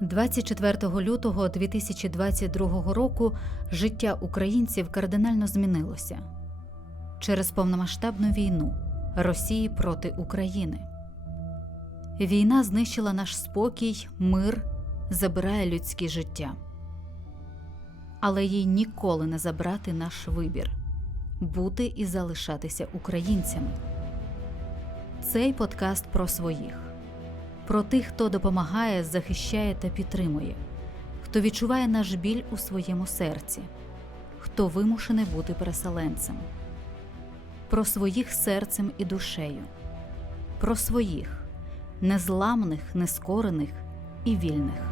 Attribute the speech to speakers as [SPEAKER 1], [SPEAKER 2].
[SPEAKER 1] 24 лютого 2022 року життя українців кардинально змінилося через повномасштабну війну Росії проти України. Війна знищила наш спокій, мир, забирає людські життя. Але їй ніколи не забрати наш вибір бути і залишатися українцями. Цей подкаст про своїх, про тих, хто допомагає, захищає та підтримує, хто відчуває наш біль у своєму серці, хто вимушений бути переселенцем, про своїх серцем і душею, про своїх незламних, нескорених і вільних.